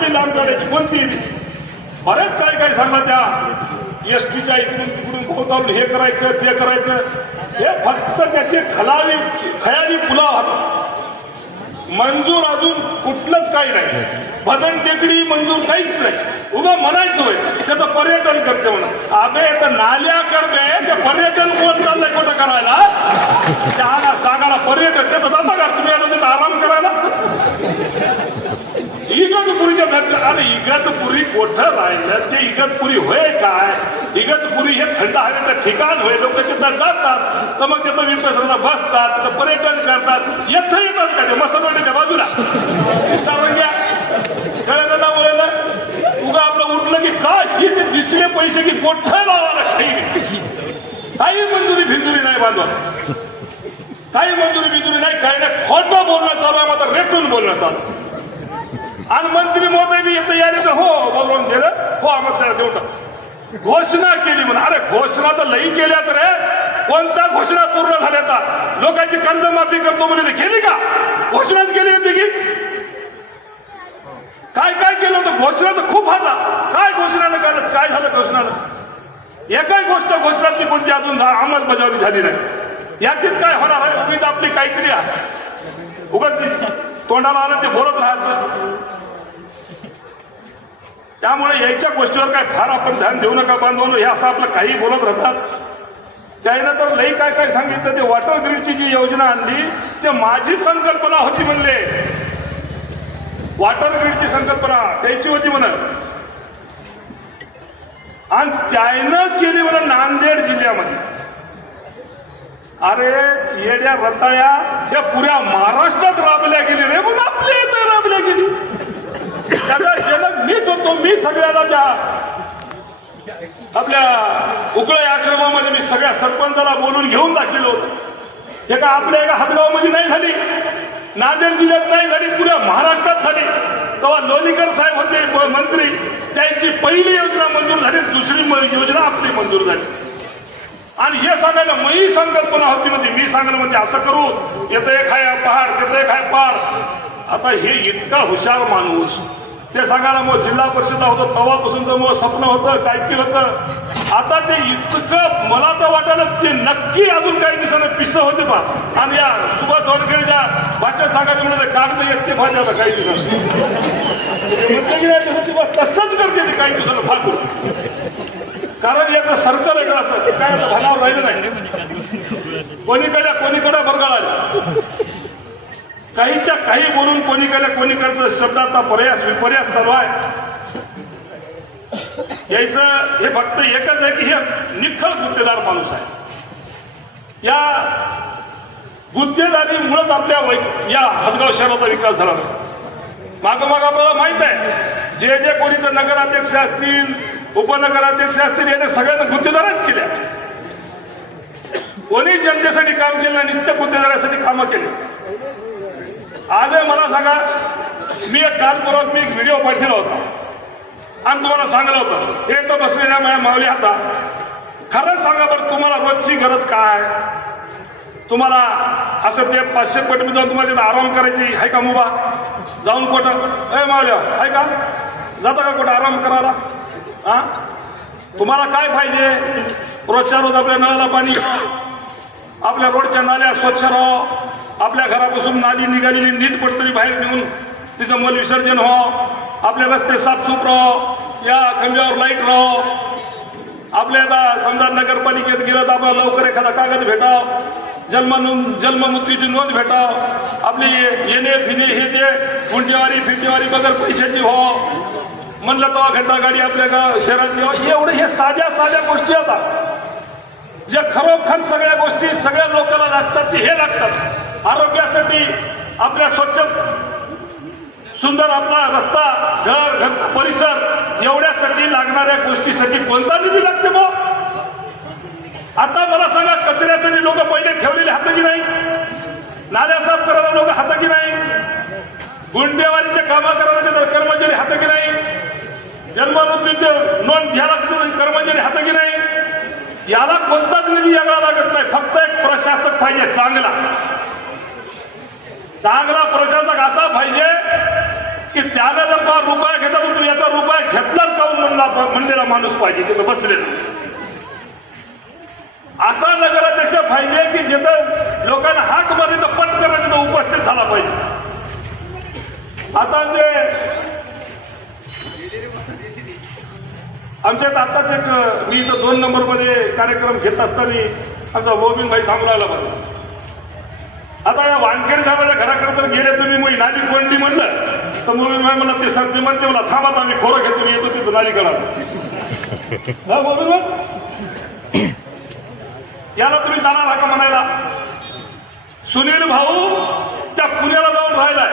कुठली लांब काढायची कोणती? बरेच काय काय सांगा त्या एस टीच्या इकडून तिकडून भोवतावरून हे करायचं ते करायचं. हे फक्त त्याचे खलावी खयाली पुलाव होता मंजूर अजून कुठलंच काही नाही. भदन टेकडी मंजूर काहीच नाही. उगा म्हणायचं होय त्याचं पर्यटन करते म्हणा. अबे तर नाल्या करते ते पर्यटन कोण चाललंय कुठं करायला? त्याला सांगायला पर्यटन त्याचा जाता का तुम्ही आराम करायला. इगतपुरीच्या धरती अरे इगतपुरी कोठं राहिलं ते इगतपुरी होय काय? इगतपुरी हे थंड हवेचं ठिकाण होय लोक तिथं जातात तर मग तिथं विपसनाला बसतात तिथं पर्यटन करतात. येथं येतात का ते मसलवाडीच्या बाजूला? सारंग्या कळलं ना बोलायला उगा आपलं उठलं की का ही ते दिसले पैसे की कोठं लावायला काही काही मंजुरी भिंजुरी नाही बाजू काही मंजुरी बिजुरी नाही काही नाही. खोटं बोलणं चालू आहे मात्र रेटून बोलणं चालू आणि मंत्री मोदी बी येतं याने तर हो बोलवून दिलं. हो आम्हाला त्याला देऊन टाक. घोषणा केली म्हणून. अरे घोषणा तर लई केल्या तर रे. कोणत्या घोषणा पूर्ण झाल्या तर लोकांची कर्जमाफी करतो म्हणजे केली का? घोषणाच केली होती की काय काय केलं होतं? घोषणा तर खूप होता काय घोषणानं काढत काय झालं घोषणानं? एकही गोष्ट घोषणातली कोणती अजून अंमलबजावणी झाली नाही. याचीच काय होणार आहे? उगीच आपली काहीतरी आहे. उगाच तोंडाला आलं ते बोलत राहायचं. त्यामुळे यायच्या गोष्टीवर काय फार आपण ध्यान देऊ नका बांधवलं हे असं आपलं काही बोलत राहतात. त्यानं तर लई काय काय सांगितलं. ते वॉटर ग्रीडची जी योजना आणली ते माझी संकल्पना होती म्हणले. वॉटर ग्रीडची संकल्पना त्याची होती म्हण आणि त्यानं केली म्हणा नांदेड जिल्ह्यामध्ये. अरे येड्या रताळ्या या पुऱ्या महाराष्ट्रात राबल्या गेली रे म्हणून आपल्या इथं राबल्या गेली. त्याचा जनक मीच होतो मी सगळ्याला त्या आपल्या उकळे आश्रमामध्ये मी सगळ्या सरपंचाला बोलून घेऊन दाखिल. होतो हे का आपल्या एका हातगावमध्ये नाही झाली? नांदेड जिल्ह्यात नाही झाली पुऱ्या महाराष्ट्रात झाली. तेव्हा लोणीकर साहेब होते मंत्री. त्यांची पहिली योजना मंजूर झाली दुसरी योजना आपली मंजूर झाली. आणि हे सांगायला मी संकल्पना होती म्हणजे मी सांगणं म्हणजे असं करू येतं एक आहे पहाड तिथं एक आहे पहाड. आता हे इतका हुशार माणूस. ते सांगायला मग जिल्हा परिषदला होतं तेव्हापासूनचं मग स्वप्न होतं काय की होतं. आता ते इतकं मला तर वाटायला ते नक्की अजून काही दिवसानं पिसं होते पा आणि या सुभाष वाडकरीच्या भाषेत सांगायचं म्हणजे कागद असते भाजी आता काही दिवसानं. तसंच करते ते काही दिवसानं फालतू कारण याचं सर्कल आहे असं. ते काय भलाव राहिलं नाही. कोणीकडे कोणीकडे बरं काहीच्या काही बोलून कोणीकडे कोणीकडचं शब्दाचा प्रयास विपर्यास चालू आहे. यायचं हे फक्त एकच आहे की हे निखळ गुत्तेदार माणूस आहे. या गुत्तेदारीमुळेच आपल्या वै या हदगाव शहराचा विकास झाला. मागं मागं आपल्याला माहीत आहे जे जे कोणी तर नगराध्यक्ष असतील उपनगराध्यक्ष असतील याने सगळ्यांना गुत्तेदारच केल्या. कोणी जनतेसाठी काम केलं नाही नुसत्या गुत्तेदारासाठी कामं केली. आज मला सांगा मी एक काल मी एक व्हिडिओ पाठवला होता. आणि तुम्हाला सांगलं होतं. हे तर बसलेल्या माझ्या माऊली आता खरंच सांगा बरं तुम्हाला रोजची गरज काय? तुम्हाला असं ते पाचशे कोटी जाऊन तुम्हाला तिथं आराम करायची आहे का मुबा? जाऊन कुठं? अय मावल्या आहे का? जाता का कुठं आराम करायला? हा? तुम्हाला काय पाहिजे? रोजच्या रोज आपल्या नळाला पाणी आपल्या रोडच्या नाल्या स्वच्छ राहा. आपल्या घरापासून नाली निघालेली नीट कुठतरी बाहेर नेऊन तिचं मल विसर्जन व्हावं. आपले रस्ते साफसूफ राहो. या खंब्यावर लाइट राहो. आपल्या आता समजा नगरपालिकेत गेलं तर आपल्याला लवकर एखादा कागद भेटाव. जन्म नोंद जन्ममृत्यूची नोंद भेटाव. आपली येणे फिने हे ते गुंडेवारी फिटेवारी बगर पैशाची हो म्हणलं तेव्हा घंटा गाडी आपल्या गाव शहरात यावं एवढं हे साध्या साध्या गोष्टी आता. ज्या खरोखर सगळ्या गोष्टी सगळ्या लोकांना लागतात ते हे लागतात. आरोग्यासाठी आपल्या स्वच्छ सुंदर आपला रस्ता घर घरचा परिसर एवढ्यासाठी लागणाऱ्या गोष्टीसाठी कोणता निधी लागते मग आता मला सांगा कचऱ्यासाठी लोक पहिले ठेवलेले हात की नाही नाल्या साफ करायला लोक हात की नाही? गुंडेवारीचे कामं करायला तर कर्मचारी हात की नाही? जन्ममृत्यूचे नोंद घ्यायला कर्मचारी हात की नाही? याला कोणताच निधी वेगळा लागत नाही. फक्त एक प्रशासक पाहिजे चांगला. चांगला प्रशासक असा पाहिजे की त्याला जर का रुपया घेतला तर तू याचा रुपया घेतलाच जाऊन म्हणला म्हणलेला माणूस पाहिजे तिथं बसलेला. असा नगराध्यक्ष पाहिजे की जिथं लोकांना हाक मारली तर पटकन तिथं उपस्थित झाला पाहिजे. आता जे आमच्यात आताच एक मी इथं दोन नंबरमध्ये कार्यक्रम घेत असताना आमचा गोविंद भाई सांगू लागला आता या वानखेडे साहेबाच्या घराकडे जर गेले तुम्ही मग नाली कोंडी म्हणलं. तर मोबिन भाई मला ते सर ते म्हणते मला थांबा मी खोरं घेतो मी येतो तिथं नाली करा याला तुम्ही जाणार हा का म्हणायला? सुनील भाऊ त्या पुण्याला जाऊन राहिलाय.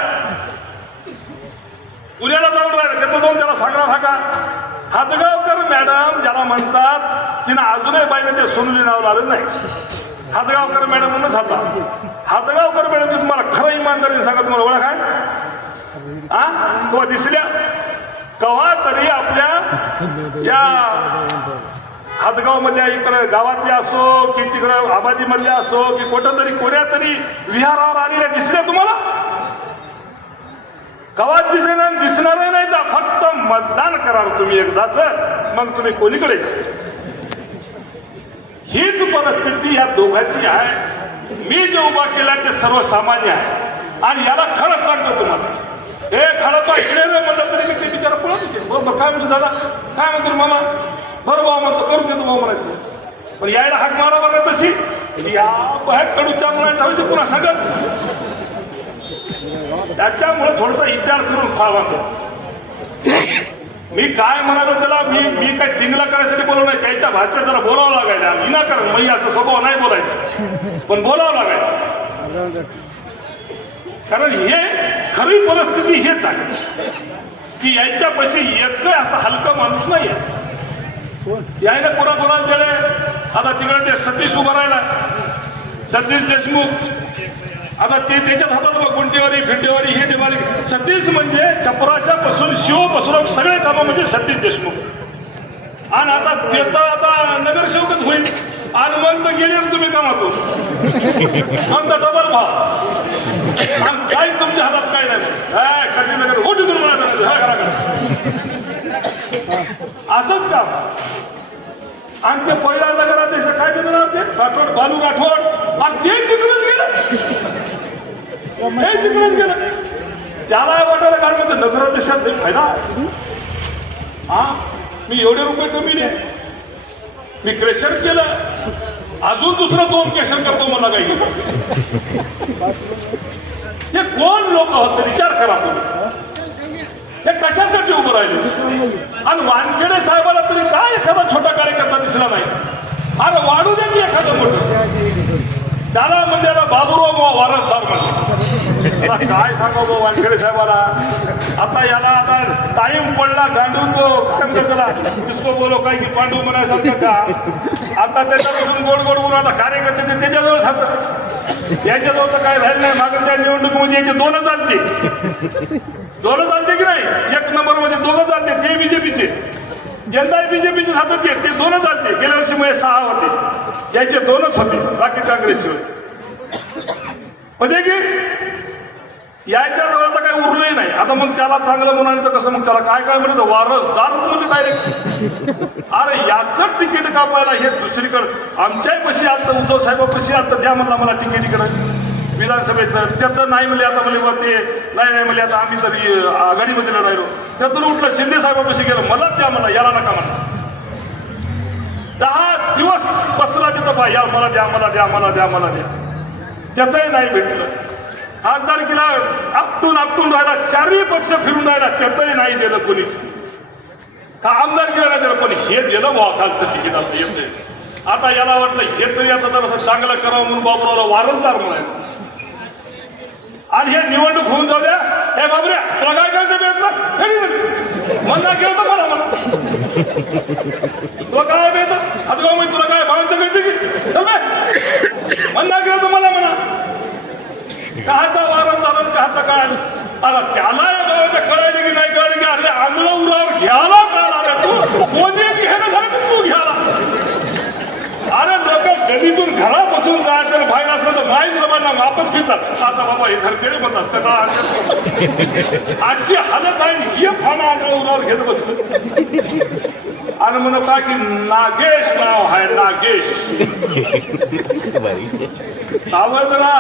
पुण्याला जाऊन राहिला. तिथं जाऊन त्याला सांगणार हा का? हातगावकर मॅडम ज्याला म्हणतात तिनं अजूनही पाहिजे ते सुनील नाव आलं नाही. हातगावकर मॅडम म्हणूनच हाता हातगावकर मॅडम तुम्हाला खरं इमानदारीने सांगा तुम्हाला ओळख आहे? हा किंवा दिसल्या? कवा तरी आपल्या या हातगाव मधल्या इकडे गावातल्या असो की तिकडे आबादी मधल्या असो की कुठं तरी कोण्या तरी विहारावर आलेल्या दिसल्या तुम्हाला? गावात दिसणार नाही तर फक्त मतदान कराल तुम्ही एकदाच मग तुम्ही कोणीकडे? हीच परिस्थिती या दोघांची आहे. मी जे उभा केला ते सर्वसामान्य आहे. आणि याला खरं सांगतो तुम्हाला. हे खडपा इकडे म्हटलं म्हणलं तरी मी ते बिचारा पळत होते. बरोबर काय म्हणतो दादा? काय म्हणतो मामा? बरं भाऊ म्हणतो करून देतो भाऊ म्हणायचं. पण यायला हाक मारा बघा तशी. या बाहेर कडूच्या म्हणायचं हवे पुन्हा सगळं त्याच्यामुळे थोडासा विचार करून खावा मी काय म्हणालो त्याला? मी मी काय टिंगला करायसाठी बोलवलं नाही. त्याच्या भाषेत जरा बोलावं लागायला. विनाकारण मी असं स्वभाव नाही बोलायचं. पण बोलावं लागायला. कारण हे खरी परिस्थिती हेच आहे. की याच्यापाशी एकही असा हलका माणूस नाही आहे यायला कोणा कोणा गेले. आता तिकडे ते सतीश उभा राहिला. सतीश देशमुख. आता ते त्याच्यात हातात बघ गुंटेवारी फेटेवारी हे देवारी. सतीश म्हणजे चपराशापासून शिवपासून सगळे कामं म्हणजे सतीश देशमुख. आणि आता ते तर आता नगरसेवकच होईल. आणि मग तर गेले तुम्ही कामातून. आमचा डबल भाव. आणि काही तुमच्या हातात काय नाही. काय कशी नगर मोठी तुम्हाला असंच काम. आणि ते पहिल्या नगराध्यक्ष काय देणार ते? राठोड बालू राठोड आणि ते तिकडून गेलं. हे तिकडेच गेलं. त्याला वाटायला काय म्हणतो? नगराध्यक्षात फायदा हा? मी एवढे रुपये कमी नाही. मी क्रेशन केलं. अजून दुसरं दोन क्रेशर करतो मला काही. हे कोण लोक होते? विचार करा तुम्ही. हे कशासाठी उभं राहिले? आणि वानखेडे साहेबाला तरी काय एखादा छोटा कार्यकर्ता दिसला नाही? अरे वाढू दे की एखादं मोठं. त्याला म्हणजे आता बाबूराव वारसदार म्हणजे काय सांगावं बुवा वानखेडे साहेबाला? आता याला आता टाईम पडला गांधून तो त्याला. पुष्प बोलो काय की पांडू म्हणायसारखं का? आता त्याच्यापासून गोड गोड बोलून आता कार्यकर्ते ते त्याच्याजवळ खात याच्याजवळ तर काय झालं नाही मागच्या निवडणुकीमध्ये याचे दोनच आणते दोनच आणते की नाही? एक नंबर म्हणजे दोनच आणते ते बीजेपीचे. यंदा बीजेपीचे सातत्य ते दोनच आणते गेल्या वर्षी मध्ये सहा होते. याचे दोनच होते बाकी काँग्रेसचे होते. म्हणजे की? यायच्या जवळ तर काही उरलंही नाही. आता मग त्याला चांगलं म्हणाले तर कसं मग त्याला काय काय म्हणतो वारस दारच म्हणजे डायरेक्ट अरे याचं तिकीट कापायला हे दुसरीकडे. आमच्याही पशी आता उद्धव साहेब पशी आता द्या म्हणला मला तिकीट इकडं. विधानसभेचं. त्याचं नाही म्हणले आता म्हणले ते नाही नाही म्हणले आता आम्ही तरी आघाडीमध्ये लढायलो. त्यातून उठलं शिंदे साहेबापाशी गेलं. मला द्या म्हणा याला नका म्हणा. दहा दिवस बसला तिथं बा या मला द्या मला द्या मला द्या मला द्या. त्याचंही नाही भेटलं. खासदारकीला आपटून आपटून राहिला चारही पक्ष फिरून राहिला त्यातही नाही दिलं कोणी. का आमदार केला नाही दिलं पण हे दिलं भावा कालचं तिकीट आता येते आता याला वाटलं हे तरी आता जरा चांगलं करावं म्हणून बाबूरावला वारसदार म्हणायचं. आणि हे निवडणूक होऊन जाऊ द्या. हे बाबऱ्या तुला काय करायचं बेतलं? म्हणा गेलं तर मला. म्हणा तुला काय बेत आता मध्ये तुला काय भावांचं कळते की? चल गेलं तर मला. म्हणा काचा वारं झालं आणि काचा काय अरे त्याला या गावाच्या कळायला की नाही कळायला की अरे आंधळा उरावर घ्यायला काल आला तू. कोणी घ्यायला झालं तर तू घ्यायला? अरे लोक गलीतून घरापासून जायचं बाहेर असलं तर माहीत रबांना वापस घेतात आता बाबा हे घर म्हणतात तर अशी हालत आहे. हे फॉर्म उरावर घेत बसलं. आणि म्हणता की नागेश नाव आहे नागेश. सावधरा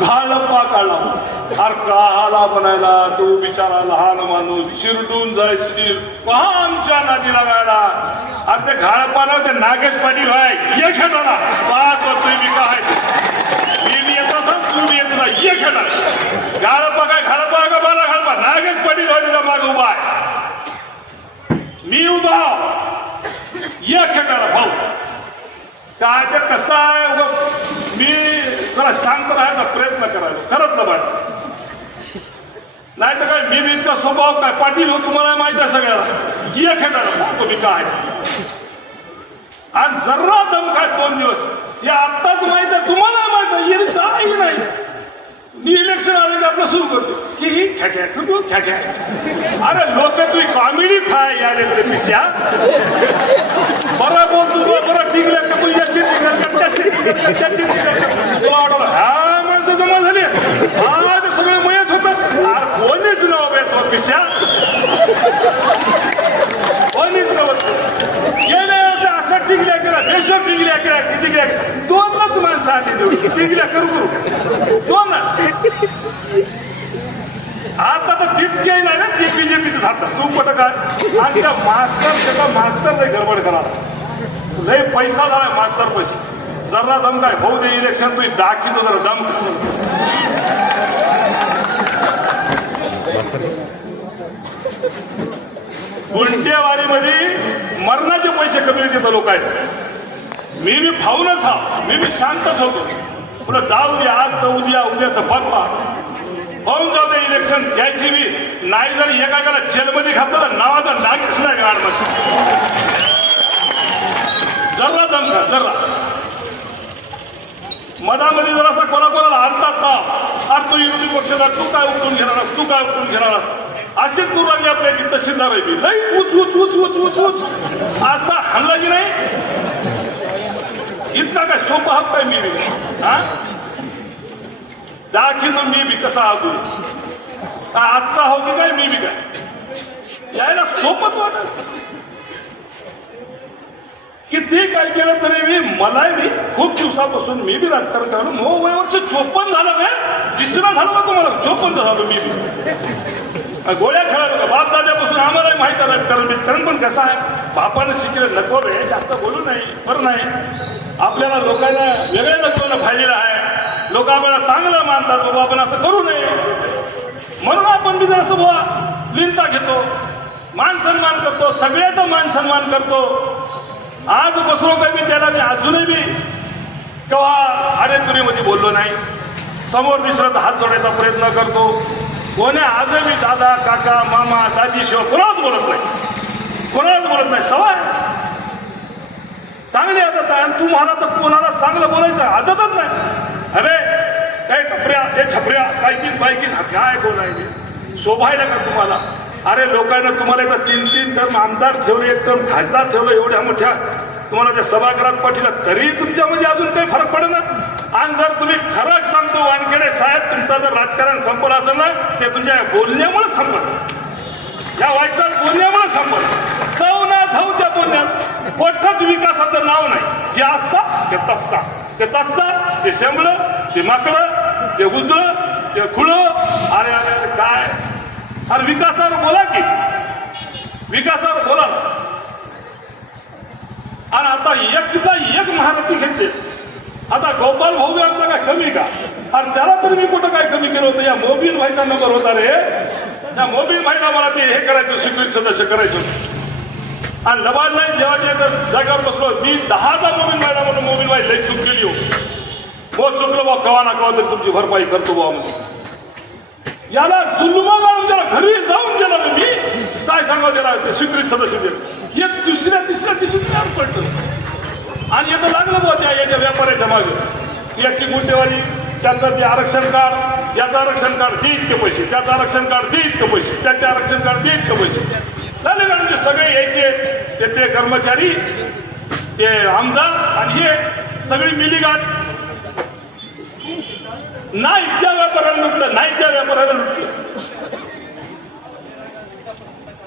घालप्पा काढला अरे काला बनायला तो बिचारा लहान माणूस शिरडून जाय शिर. आमच्या नादी लागायला अरे ते घाळप्पा ते नागेश पाटील आहे. ये खेळाला पाच वर्ष मी काय येत असा तू येत असा ये खेळा घाळप्पा काय घाळप्पा का मला घालपा नागेश पाटील आहे त्याच्या उभा आहे. मी उभा. ये खेळाला भाऊ. काय ते कसं आहे उगाच मी जरा शांत राहायचा प्रयत्न करायला खरंच ना वाटत नाही तर काय मी बी इतका स्वभाव काय पाटील हो तुम्हाला माहीत आहे सगळ्याला. ये खेळायला तुम्ही काय? आणि जरा दम काय दोन दिवस? हे आत्ताच माहीत आहे तुम्हाला माहीत आहे येईल काही नाही? मी इलेक्शन आले तर आपलं सुरू करतो. की ही खेक्या कुठू खेक्या अरे लोक तुम्ही कॉमेडी खाय याले ते पिशा बरं बोल तू बरं टिकल्या का तू याची टिकल्या त्याची टिकल्या त्याची टिकल्या तुला वाटलं हा माणसं जमा झाली. हा ते सगळे मयत होतात. अरे कोणीच नाव तो पिशा कोणीच नाव गेले होते असं टिकल्या केला सब टिकल्या केला टिकल्या दोनच माणसं आली टिकल्या करू करू. आता तर तितके नाही ना ते बीजेपीचं झालं. तू कुठं काय? आणि त्या मास्तर त्याचा मास्तर नाही गडबड करा लय पैसा झालाय मास्तर पैसे. जरा दम काय? भाऊ दे इलेक्शन तुम्ही दाखितो जरा दम. गुंडेवारीमध्ये मरणाचे पैसे कम्युनिटीचा लोक आहेत. मी बी फावूनच हा. मी बी शांतच होतो. पुढे जाऊ दे आज जाऊ द्या उद्याचं परवा होऊन जाऊ इलेक्शन घ्यायची बी नाही जर एकाकाला जेलमध्ये घातलं तर नावाचा नागच नाही गाडमध्ये जरा दम घा जरा मधामध्ये जर असं कोणाकोणाला हालतात ना अरे तू विरोधी पक्षाचा तू काय उठून घेणार तू काय उठून घेणार अशीच असेच आपल्याची आपल्या तहसीलदार आहे मी. लई उच उच उच उच उच उच. असा हल्ला की नाही? इतका काय सोपा हप्ता आहे मी बी हा? दाखीन मी बी कसा आहो का आत्ता हो की? काय मी बी काय यायला सोपच वाटत किती काय केलं तरी मी मलाही मी खूप दिवसापासून मी बी राजकारण करायला मग वय वर्ष चोपन्न झालं काय तिसरा झालं का तुम्हाला चोपन्न झालो मी बी गोळ्या खेळायला का बाप दाद्यापासून आम्हालाही माहीत आहे राजकारण बिजकारण पण कसं आहे बापानं शिकले नको रे जास्त बोलू नाही बरं नाही। आपल्याला लोकांना वेगळ्या नजरेनं फायलेलं आहे. लोक आपल्याला चांगलं मानतात बाबा आपण असं करू नये. म्हणून आपण बी जरासं बुवा लिंता घेतो मान सन्मान करतो सगळ्याचा मान सन्मान करतो. आज बसलो का मी त्याला मी अजूनही मी केव्हा अरे तुरीमध्ये बोललो नाही. समोर दिसत हात जोडायचा प्रयत्न करतो. कोणी आज मी दादा काका मामा दादी शिवाय कोणाच बोलत नाही. कोणाच बोलत नाही. सवय. चांगली आदत आहे आणि तू मला तर कोणाला चांगलं बोलायचं आदतच नाही. अरे काय टपऱ्या ते छपऱ्या पायकीन पायकीन काय बोलायचे शोभा का तुम्हाला? अरे लोकांना तुम्हाला इथं तीन तीन टर्म आमदार ठेवले एक टर्म खासदार ठेवलं एवढ्या मोठ्या. तुम्हाला त्या सभागृहात पाठीला तरी तुमच्यामध्ये अजून काही फरक पडेल आणि जर तुम्ही खरंच सांगतो वानखेडे साहेब तुमचं जर राजकारण संपलं असेल ना ते तुमच्या बोलण्यामुळे संपलं. या वाईचा बोलण्यामुळे संपलं. चव त्या बोलण्यात. मोठंच विकासाचं नाव नाही. जे असा ते तस्सा ते तस्सा ते शेंबळं ते माकडं ते उदळ ते खुळं. अरे अरे काय? अरे विकासावर बोला की. विकासावर बोला अरे आणि आता एकदा एक महाराष्ट्र घेतले. आता गोपाल भाऊ आमचा काय कमी का? आणि त्याला तरी मी कुठं काय कमी केलं होतं? या मोबिल भाईचा नंबर होता रे. त्या मोबिल भाईला मला ते हे करायचं सिक्युरिटी सदस्य करायचं होतं. आणि लबाड नाही जेव्हा तर जागा बसलो. मी दहाचा मोबिल भाईला म्हणून मोबिल भाई लई चूक केली हो. हो चुकलो बा कवा ना कवा तरी तुमची भरपाई करतो बा म्हणून. याला जुलमा लावून त्याला घरी जाऊन गेला मी. काय सांगा त्याला? ते स्वीकृत सदस्य दिले एक दुसऱ्या तिसऱ्या तिसऱ्या पडलं आणि येतं लागलं बा त्या याच्या व्यापाऱ्याच्या मागे. याची गुंडेवाली त्याचं ते आरक्षण कार्ड याचं आरक्षण कार्ड दे इतके पैसे त्याचं आरक्षण कार्ड दे इतके पैसे त्याचे आरक्षण कार्ड दे इतके पैसे. झाले का म्हणजे सगळे यायचे त्याचे कर्मचारी ते आमदार आणि हे सगळी मिलीगाठ नाही त्या व्यापाऱ्याला लुटलं नाही त्या व्यापाऱ्याला लुटलं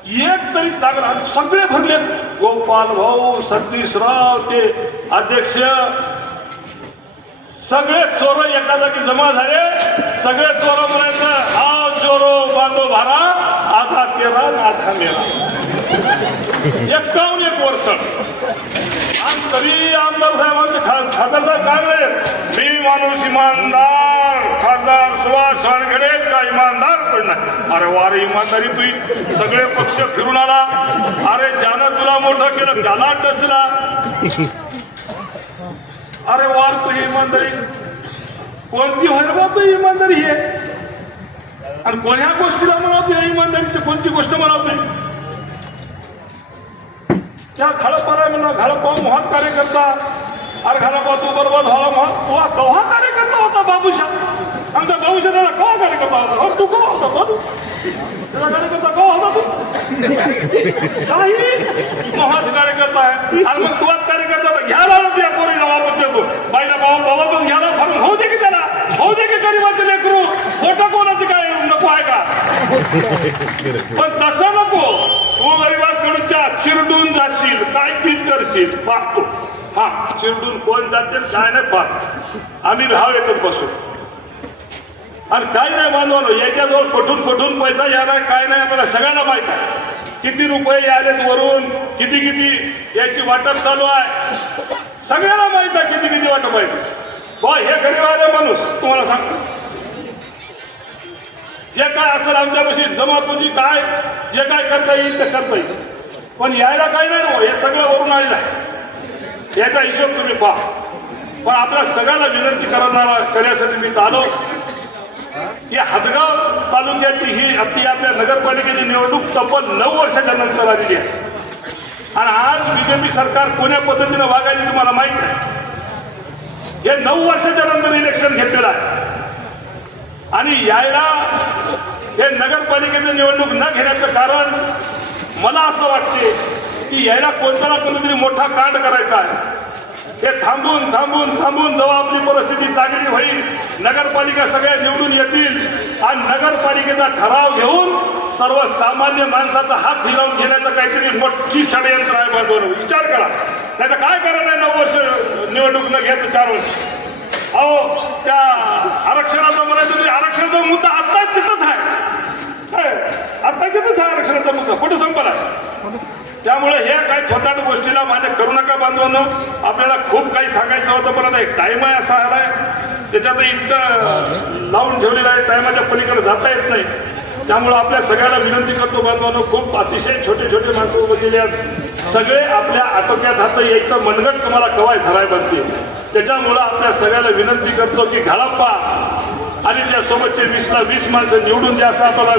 एक तरी सागर सगळे भरले. गोपाल भाऊ सतीशराव ते अध्यक्ष. सगळे चोर एका जागी जमा झाले. सगळे चोर म्हणायचं हा चोरो बांधो भारा. आधा तेरा आधा मेरा. एकावन्न एक वर्ष. आणि तरी आमदार साहेबांचे खा- खासदार साहेब काय मी माणूस इमानदार. खासदार सुभाष वानखेडे का इमानदार? पण नाही. अरे वारे इमानदारी तू सगळे पक्ष फिरून आला. अरे ज्यानं तुला मोठं केलं त्याला टचला. अरे वार तुझी इमानदारी. कोणती हरवा तुझी बा इमानदारी आहे आणि कोण्या गोष्टीला म्हणावते इमानदारीची कोणती गोष्ट म्हणावते त्या घालपाला म्हणा घालपा मोहात कार्यकर्ता अरे घालपा तू बरोबर झाला मोहात तुला कव्हा कार्यकर्ता होता बाबूशा आमच्या बाबूशा त्याला कव्हा कार्यकर्ता होता? अरे तू कव्हा होता बाबू? त्याचा कार्यकर्ता कव्हा होता तू? काही मोहात कार्यकर्ता आहे आणि मग तुलाच कार्यकर्ता होता घ्यायला ना त्या पोरीला वापस देतो बाईला बाबा वापस घ्यायला फार होऊ दे की त्याला होऊ दे की गरीबाचं लेकरू। मोठं कोणाचं काय नको आहे का पण तसं नको. तू गरीबाकडच्या चिरडून जाशील काय तीच करशील? पाहतो. हा चिरडून कोण जाते काय नाही पाहत. आम्ही भाव एकच बसू. आणि काय नाही बांधवलं याच्याजवळ कुठून कुठून पैसा यायला काय नाही आपल्याला सगळ्यांना माहीत आहे. किती रुपये आलेत वरून किती किती याची वाटप चालू आहे. सगळ्यांना माहीत आहे किती किती वाटप आहे. बा हे गरीब आले माणूस तुम्हाला सांगतो. जे काय असेल आमच्यापाशी जमापुंजी काय जे काय करता येईल ते करता येईल. पण यायला काय नाही हो हे सगळं वरून आलेलं आहे. याचा हिशोब तुम्ही पहा. पण आपल्या सगळ्यांना विनंती करणारा करण्यासाठी मी आलो. की हदगाव तालुक्याची ही हत्ती आपल्या नगरपालिकेची निवडणूक तब्बल नऊ वर्षाच्या नंतर आलेली आहे. आणि आज बीजेपी सरकार कोण्या पद्धतीनं वागायची तुम्हाला माहीत आहे. हे नऊ वर्षाच्या नंतर इलेक्शन घेतलेलं आहे. आणि यायला हे नगरपालिकेचं निवडणूक न घेण्याचं कारण मला असं वाटते की यायला कोणता ना कोणतरी मोठा कांड करायचा आहे. हे थांबून थांबून थांबून जेव्हा आपली परिस्थिती चांगली होईल. नगरपालिका सगळ्या निवडून येतील आणि नगरपालिकेचा ठराव घेऊन सर्वसामान्य माणसाचा हात हिलावून घेण्याचं काहीतरी मोठी षडयंत्र आहे बरोबर. विचार करा. त्याचं काय करा नाही नऊ वर्ष निवडणूक न घ्यायचं चार वर्ष? अहो त्या मुद्दा आता तिथंच आहे. आता तिथंच आहे आरक्षणाचा मुद्दा. कुठं संपला? त्यामुळे हे काही छोट्या गोष्टीला मान्य करू नका बांधवांनो. आपल्याला खूप काही सांगायचं होतं पण आता एक टाईम आहे असा आलाय. त्याच्यात इतकं लावून ठेवलेलं आहे. टायमाच्या पलीकडे जाता येत नाही. त्यामुळे आपल्या सगळ्याला विनंती करतो बांधवांनो खूप अतिशय छोटे छोटे माणसं उभारलेले आहेत. सगळे आपल्या आटोक्यात हात यायचं मनगट तुम्हाला कवाय धराय बनते त्याच्यामुळं आपल्या सगळ्याला विनंती करतो की घालाप्पा. आणि त्यासोबतचे वीसला वीस माणसं निवडून द्या असं आपल्याला